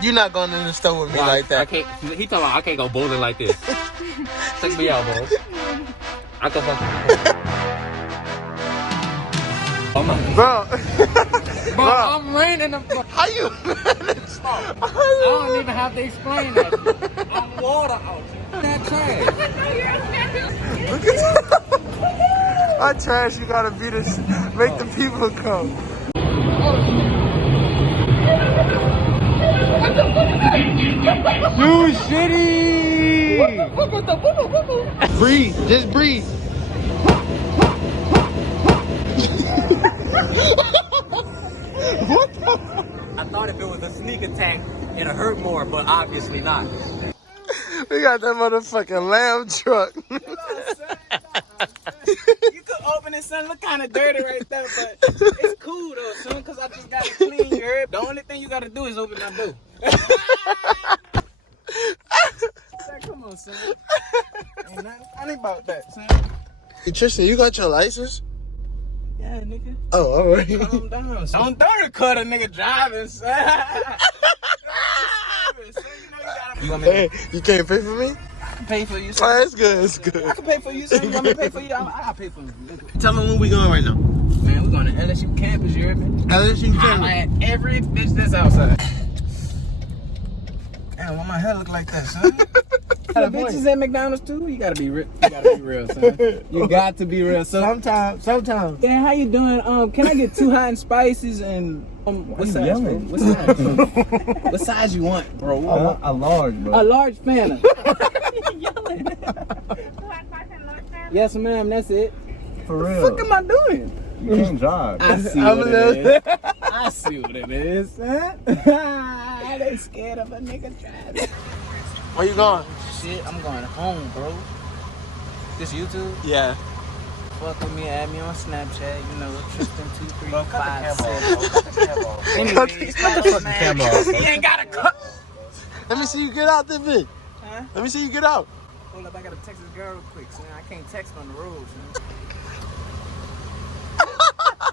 You're not going in the store with me like that. I can't. He talking about I can't go bowling like this. Take me out, bro. I can fuck. Bro. Bro, I'm raining the fuck. How you manage? I don't even have to explain that. I'm water out here. That trash. Look at how trash you gotta be to make the people come. You shitty! Breathe, just breathe. What the? I thought if it was a sneak attack, it'd hurt more, but obviously not. We got that motherfucking lamb truck. You could open it, son. Look kind of dirty right there, but it's cool though, son, because I just got to clean your herb. The only thing you got to do is open that door. Come on, son. Ain't nothing funny about that, son. Hey, Tristyn, you got your license? Yeah, nigga. Oh, all right. Calm down, son. Don't record a nigga driving, son. You want me Hey, you can't pay for me? to pay for you, son? Oh, it's good, it's good. I can pay for you, son. You want me to pay for you? I'll pay for you. Tell them where we going right now. Man, we're going to LSU campus, you heard me? LSU I'm campus. at every bitch that's outside. Damn, why my hair look like that, son? The bitches at McDonald's too? You gotta be real. You gotta be real, son. You got to be real. So Sometimes. Dan, how you doing? Can I get 2 hot and spices and what size? Bro? What size? What size you want, bro? A large, bro. A large Fanta. Yelling. Yes, ma'am. That's it. For real. What the fuck am I doing? You can't drive. I see what it is. I see what it is, son. They scared of a nigga driving. Where you going? Shit, I'm going home, bro. This YouTube? Yeah. Fuck with me, add me on Snapchat, you know, Tristyn2357. Cut the fucking camera off. He ain't got a cut. Let me see you get out this bitch. Huh? Let me see you get out. Hold up, I gotta text this girl real quick, son. I can't text on the road, son.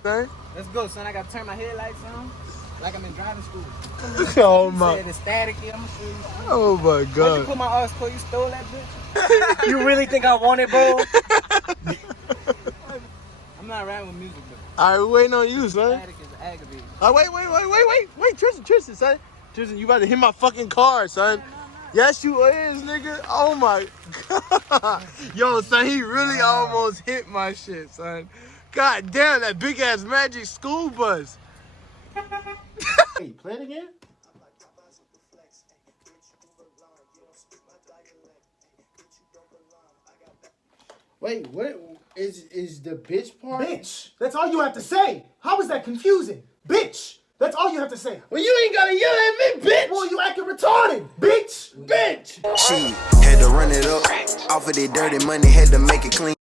Okay. Let's go, son. I gotta turn my headlights on like I'm in driving school. Oh You my. said it's staticky, I'm gonna show you. Oh my Where'd you god. put my RS code? You stole that bitch? You really think I want it, bro? I'm not riding with music, though. Alright, we waiting on you, son. Static is aggravating. Oh, wait, Tristyn, son. Tristyn, you about to hit my fucking car, son. Yes, you is, nigga. Oh my god. Yo, son, he really almost hit my shit, son. God damn, that big ass magic school bus. Hey, play it again? Wait, what is the bitch part? Bitch! That's all you have to say! How is that confusing? Bitch! That's all you have to say. Well, you ain't gotta yell at me, bitch! Well, you acting retarded! Bitch! Bitch! She had to run it up. Off of the dirty money, had to make it clean.